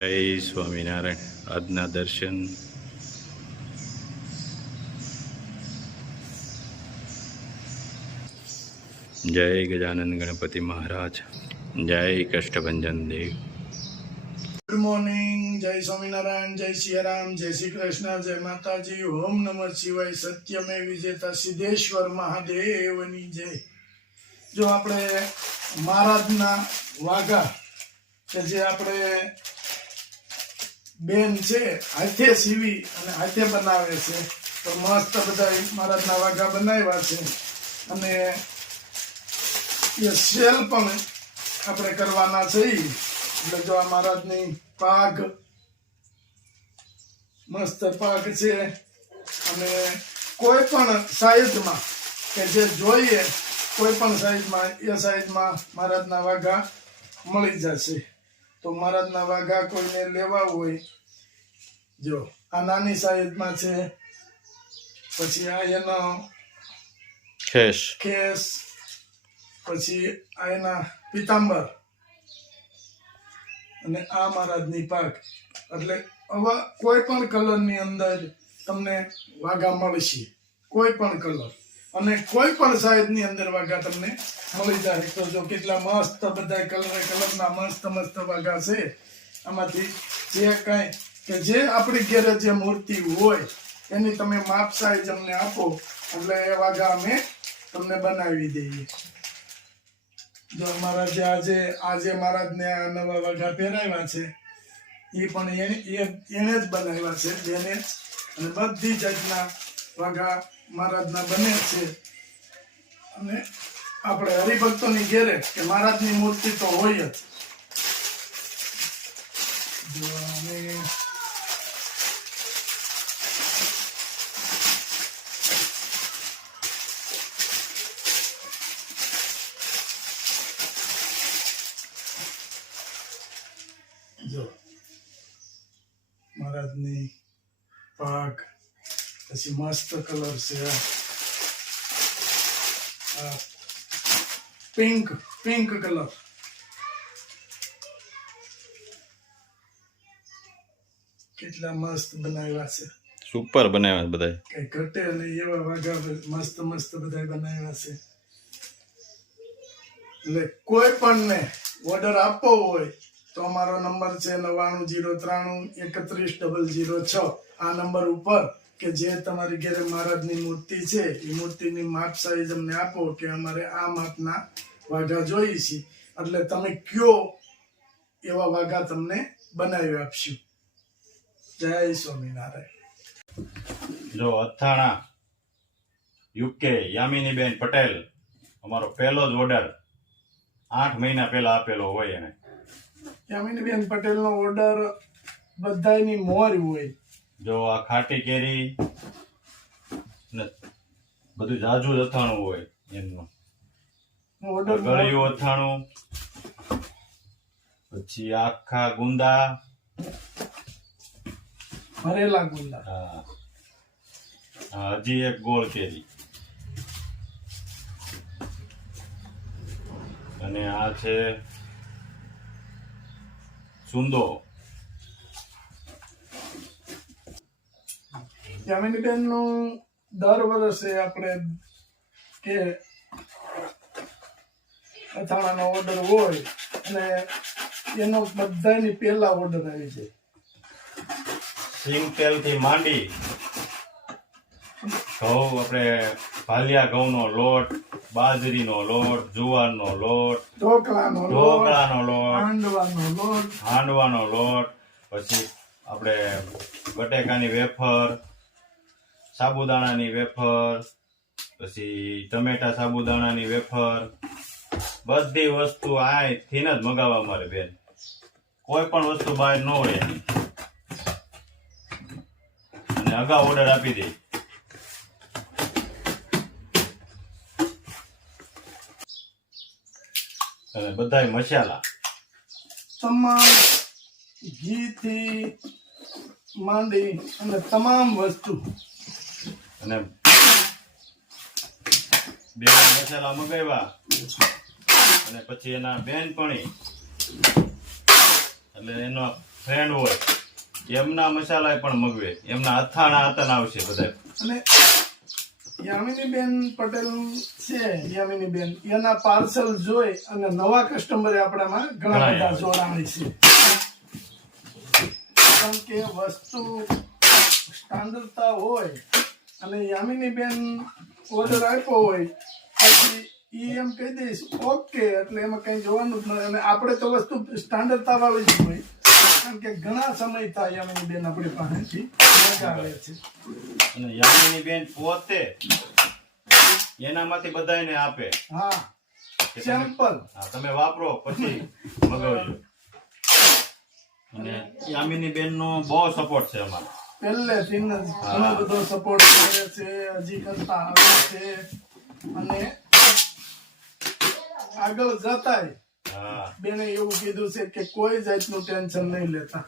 જય સ્વામિનારાયણ. આજના દર્શન જય ગજાનંદ ગણપતિ મહારાજ, જય કષ્ટભંજન દેવ. Good morning. જય સ્વામિનારાયણ, જય સિયારામ, જય શ્રી કૃષ્ણ, જય માતાજી. ઓમ નમઃ શિવાય. સત્યમે વિજેતા સિદ્ધેશ્વર મહાદેવની જય. જો આપણે મહારાજના વાઘા કે જે આપણે બેન છે હાથે સીવી અને હાથે બનાવે છે, તો મસ્ત બધા મહારાજના વાઘા બનાવ્યા છે. અને એ સેલ પણ આપણે કરવાના છે. એટલે જો આ મહારાજની પાઘ, મસ્ત પાઘ છે. અને કોઈ પણ સાઈઝમાં કે જે જોઈએ કોઈ પણ સાઈઝમાં, એ સાઈઝમાં મહારાજના વાઘા મળી જશે. તો મહારાજના વાઘા કોઈને લેવા હોય, જો આ નાની સાઈઝમાં છે. પછી આ એનો ખેસ, પછી આ એના પિતાંબર, અને આ મહારાજની પાક. એટલે આવા કોઈ પણ કલરની અંદર તમને વાઘા મળશે, કોઈ પણ કલર અને કોઈ પણ સાઈઝની અંદર વાઘા તમને મળી જાય. તો જો કેટલા મસ્ત બધા કલરના મસ્ત વાઘા છે. આમાંથી જે કાંઈ કે જે આપણી ઘરે જે મૂર્તિ હોય એની તમે માપ સાઈઝ અમને આપો, એટલે એ વાઘા અમે તમને બનાવી દઈએ. જો અમારા જે આજે મહારાજને આ નવા વાઘા પહેરાવ્યા છે, એ પણ એને જ બનાવ્યા છે, બેને જ. અને બધી જાતના વાઘા મહારાજના બને છે. અને આપણે હરિભક્તોની ઘેરે કે મહારાજની મૂર્તિ તો હોય જ. જો અમે જો મહારાજની પાક, પછી મસ્ત કલર છે આ પિંક કલર. કેટલા મસ્ત બનાવ્યા છે, સુપર બનાવ્યા બધા, કઈ ઘટે નહીં એવા વાઘા મસ્ત બધા બનાવ્યા છે. એટલે કોઈ પણ ને ઓર્ડર આપવો હોય તો અમારો નંબર છે 9903313006. આ નંબર ઉપર કે જે તમારી ઘરે મહારાજની મૂર્તિ છે, એ મૂર્તિની માપ સાઈઝ અમને આપો કે અમારે આ માપના વાઘા જોઈએ છે, એટલે તમે કયો એવા વાઘા તમને બનાવી આપશું. જય સ્વામિનારાયણ. જો અથાણા યુકે યામિનીબેન પટેલ, અમારો પહેલો જ ઓર્ડર 8 મહિના પહેલા આપેલો હોય એને. યામિનીબેન પટેલનો ઓર્ડર બધાયની મોર હોય. જો આ ખાટી કેરી ને બધું જાજુ જ અથાણું હોય એમનું. ઓર્ડર ગળ્યું અથાણું, પછી આખા ગુંદા, ભરેલા ગુંદા. હા, હજી એક ગોળ કેરી. અને આ છે સુંદો. યામિનીબેન નું દર વર્ષે આપણે કે અથાણાનો ઓર્ડર હોય અને એનો બધાની પહેલા ઓર્ડર આવી જાય. સિંગ તેલ થી માંડી ઘઉં, આપણે ભાલિયા ઘઉંનો લોટ, બાજરીનો લોટ, જુવારનો લોટ, ઢોકળાનો લોટ, હાંડવાનો લોટ, પછી આપણે બટેકાની વેફર, સાબુદાણાની વેફર, પછી ટમેટા સાબુદાણાની વેફર, બધી વસ્તુ અહીંથી જ મગાવવા અમારે બેન. કોઈ પણ વસ્તુ બહાર ન હોય એની. અને અગાઉ ઓર્ડર આપી દે. અને બધાય મસાલા તમામ ઘીથી માંડી અને તમામ વસ્તુ. અને બે મસાલા મગાવ્યા અને પછી એના બેનપણી, એટલે એનો ફ્રેન્ડ હોય એમના મસાલા પણ મગવે, એમના અથાણા આતન આવશે બધા. અને યામિનીબેન પટેલ છે, યામિનીબેન એના પાર્સલ જોઈ અને નવા કસ્ટમરે આપણામાં ઘણા બધા જોડાણી છે. કારણ કે વસ્તુ સ્ટાન્ડર્ડતા હોય અને યામિનીબેન ઓર્ડર આપ્યો હોય પછી ઈ એમ કહી દઈશ ઓકે, એટલે એમાં કઈ જોવાનું જ નથી. અને આપણે તો વસ્તુ સ્ટાન્ડર્ડતા વાળી જ હોય, કારણ કે ઘણા સમય થાય યામિનીબેન આપણી પાસેથી મંગાવે છે. અને યામિનીબેન પોતે એનામાંથી બધાને આપે. હા, કે સેમ્પલ. હા, તમે વાપરો પછી મગાવજો. અને યામિનીબેન નો બહુ સપોર્ટ છે અમારો પહેલેથી જ ઘણો બધો સપોર્ટ કરે છે, હજી કરતા આવે છે. અને આગળ જતાય હા. બેને એવું કીધું છે કે કોઈ જાતનું ટેન્શન નહીં લેતા.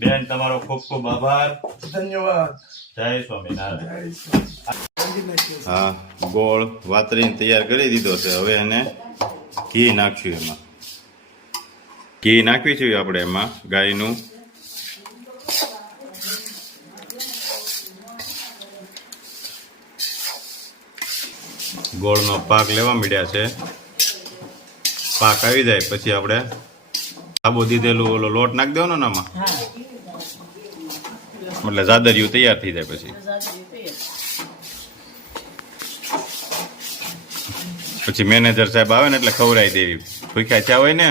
બેન તમારો ખૂબ ખૂબ આભાર. ધન્યવાદ. જય સ્વામિનારાયણ. જય સ્વામી. હા, ગોળ વાતરીને તૈયાર કરી દીધો છે. હવે એને ઘી નાખશું. એમાં ઘી નાખીશું આપણે એમાં ગાયનું. ગોળનો પાક લેવા માંડ્યા છે. પાક આવી જાય પછી આપણે સાબુ દીધેલું ઓલો લોટ નાખી દેવાનો ને આમાં, એટલે જાદરિયું તૈયાર થઈ જાય. પછી મેનેજર સાહેબ આવે ને એટલે ખવડાવી દેવી. ભૂખ્યા ચા હોય ને.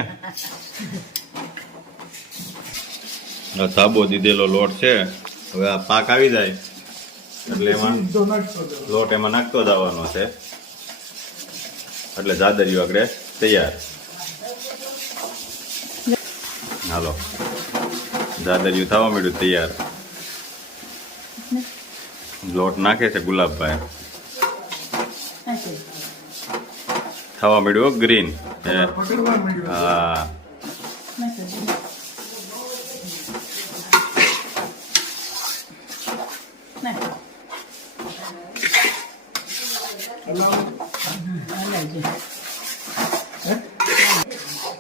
આ સાબો દીધેલો લોટ છે. હવે આ પાક આવી જાય એટલે એમાં લોટ એમાં નાખતો જવાનો છે, એટલે જાદરિયું આગળ તૈયાર. હાલો, જાદરિયું થવા માંડ્યું તૈયાર. લોટ નાખે છે ગુલાબભાઈ. થવા માંડ્યું ગ્રીન. હા,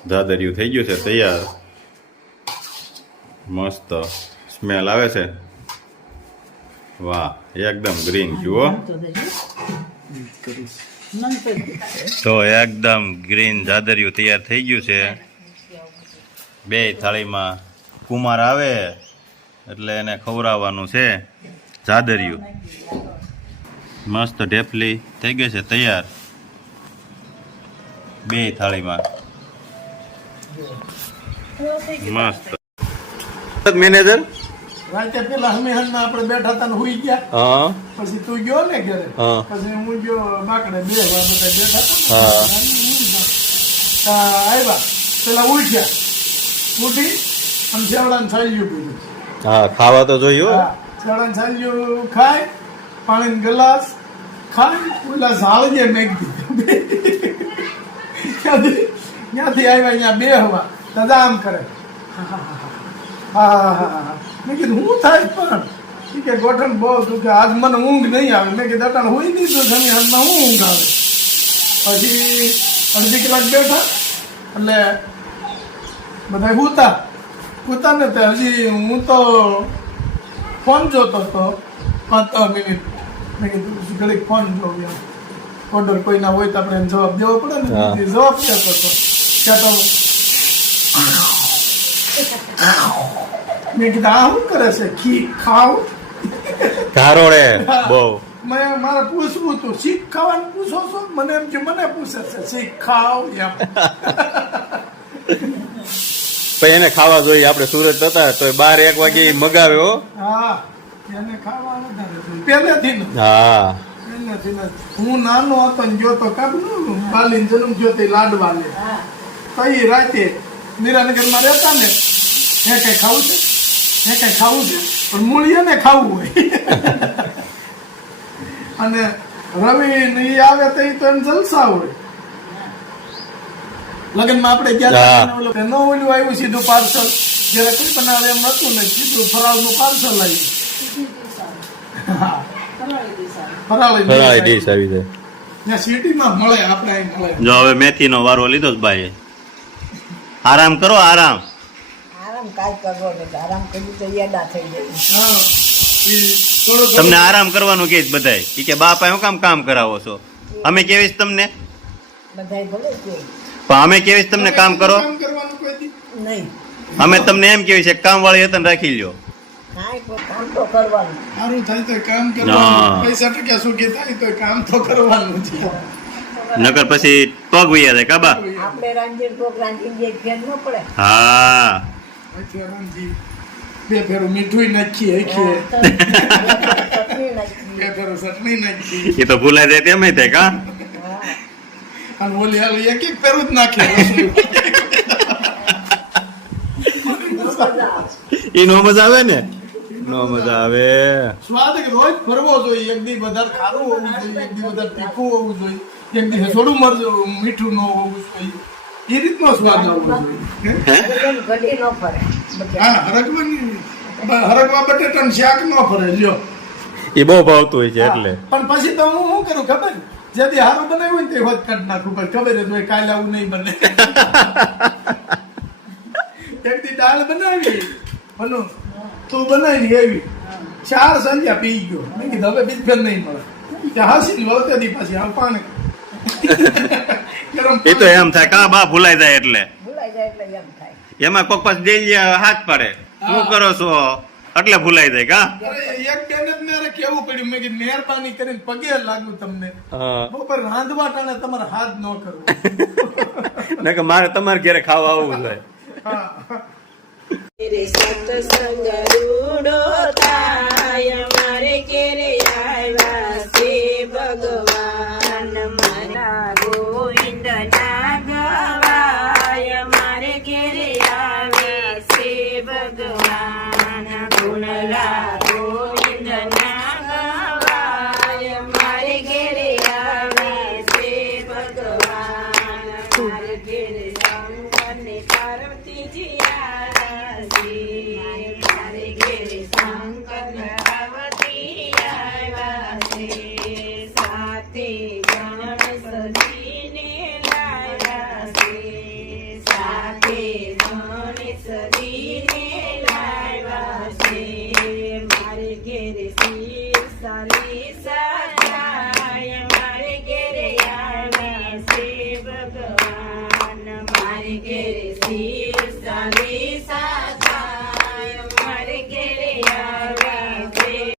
જાદરિયું થઈ ગયું છે તૈયાર. મસ્ત સ્મેલ આવે છે. વાહ, એકદમ ગ્રીન. જુઓ તો એકદમ ગ્રીન જાદરિયું તૈયાર થઈ ગયું છે. બે થાળીમાં કુમાર આવે એટલે એને ખવડાવવાનું છે જાદરિયું. મસ્ત ઢેફલી થઈ ગઈ છે તૈયાર બે થાળીમાં. મસ્ત. મેનેજર રાતે પેલા હમીહન આપણે બેઠા હતા ને હુઈ ગયા. હા, પછી તું ગયો ને ઘરે, પછી હું ગયો બાકડે બેહવા, બધા બેઠા હતા. આવ્યા પેલા ઉઠ્યા, ઉઠી અને સેવડાને છાલ્યું પીધું. હા, ખાવા તો જોયું. સેવડાને છાલ્યું ખાય, પાણીનો ગ્લાસ ખાય, ઓલા ઝાડજે મેઘી ત્યાંથી આવ્યા અહીંયા બેહવા. દાદા આમ કરે. હા, મેં કીધું હું થાય પણ કે ગોઠણ બહુ દુખે, આજ મને ઊંઘ નહીં આવે. મેં કીધું અટાણ હોઈ દીધું જમી હાથમાં હું ઊંઘ આવે. પછી અડધી કલાક બેઠા એટલે બધા હુતા ને તે હજી હું તો ફોન જોતો હતો 5 મિનિટ. મેં કીધું ઘડીક ફોન જોઉં. ઓર્ડર કોઈના હોય તો આપણે જવાબ દેવો પડે ને. જવાબ કહેતો હતો ત્યાં તો મેં કીધું આ શું કરે છે? ખી ખાવ ધારોડે બહુ. મારે પૂછવું હતું, શીખ ખાવાનું પૂછો છો? મને એમ કે મને પૂછે છે શીખ ખાવ એમ. પછી એને ખાવા જોઈએ. આપણે સુરત હતા તો 12-1 વાગે મગાવ્યો. હા, એને ખાવા વધારે જોઈએ પહેલેથી. હા, પહેલેથી હું નાનો હતો ને ગયો તો કાબનું બાલીન જન્મ થયો તે લાડવા લે. કઈ રાતે નિરાનગરમાં રહેતા ને, હે કઈ ખાવું છે, હે કઈ ખાવું છે, પણ મૂળીએ ને ખાવું હોય. અને રવિ ને ઈ આવે તો ઈ તો એમ જલસા હોય. લગ્નમાં આપણે ગયા ન ઓલું આવ્યું સીધું પાર્સલ. જયારે કોઈ બનાવે એમ હતું ને, સીધું ફરાળનું પાર્સલ આવ્યું. ફરાળી ડીશ આવી જાય. ત્યાં સિટીમાં મળે, આપણે અહીં મળે. જો હવે મેથીનો વારો લીધો જ ભાઈ. આરામ કરો, આરામ. કાંઈ કરવો નથી. આરામ કર્યું તો યાદા થઈ જાય. હા એ થોડો તમને આરામ કરવાનું કે બધાય કે બાપા હું કામ કરાવો છો? અમે કેવીશ તમને, બધાય ભલે કે પણ અમે કેવીશ તમને કામ કરો? કામ કરવાનું કોઈ દી નહીં, અમે તમને એમ કેવી છે કામ વાળી હતા રાખી લ્યો. કાંઈ કોઈ કામ તો કરવાનું. સારું થાય તો કામ હા. કરવાનું, પૈસા ટકા સુખી થાય તો કામ તો કરવાનું છે. નકર પછી પગ વૈયા જાય કાબા. આપણે રાંધીને કોક રાંધીને જે ફેર ન પડે. હા પછી આરામથી બે ફેરું મીઠું નાખીએ હખીએ, ચટણી નાખી. બે ફેરું ચટણી નાખી એ તો ભૂલાઈ જાય તેમ થાય કા. હા. અને ઓલી હાલી એક એક ફેરું જ નાખીએ રસોઈ. મજા આવે. એ નો મજા આવે ને, નો મજા આવે. સ્વાદ રોજ ફરવો જોઈએ. એક દી વધારે ખારું હોવું જોઈએ, એક દી વધારે તીખું હોવું જોઈએ, એક દી થોડું મરચું મીઠું ન હોવું જોઈએ. એ રીતનો સ્વાદ આવવો જોઈએ. હે? એમ ઘડી ન ફરે. બધા હા હરગવા બટેટાનું શાક ન ફરે લ્યો. એ બહુ ભાવતું હોય છે એટલે. પણ પછી તો હું શું કરું ખબર? જેથી હારું બનાવ્યું હોય ને તે હોત કાઢ નાખું. પછી ખબર જ હોય કાલે આવું નહીં બને. એક દી દાળ બનાવી, ભલું તું બનાવી એવી 4 સંધ્યા પી ગયો. મેં કીધું હવે બીજ ફેર નહીં મળે. ત્યાં હાસી વળતે દી પાછી આ પાણી ગરમ એ તો એમ થાય કા બા ભૂલાઈ જાય એટલે. ભૂલાઈ જાય એટલે એમ થાય. એમાં કોક પાસ ડેલી હાથ પાડે શું કરો છો એટલે ભૂલાઈ જાય કા. એક બેન જ મારે કેવું પડ્યું. મેં કીધું મહેરબાની કરીને પગે લાગુ તમને, બપોર રાંધવા ટાણે તમારે હાથ ન કરવો. ને કે મારે તમારે ઘરે ખાવા આવવું જોઈએ. હા રે સત્સંગ રૂડો થાય મારે કેરે આવ્યા છે ભગવાન મારા ગોવિંદ ના ગવાય મારે ઘેરે આવે છે ભગવાન ગુણલા ગોવિંદ ના ગવાય મારે ઘેરે આવે છે ભગવાન મારે ઘેરે શંકર ને પાર્વતીજી મારે ઘેરે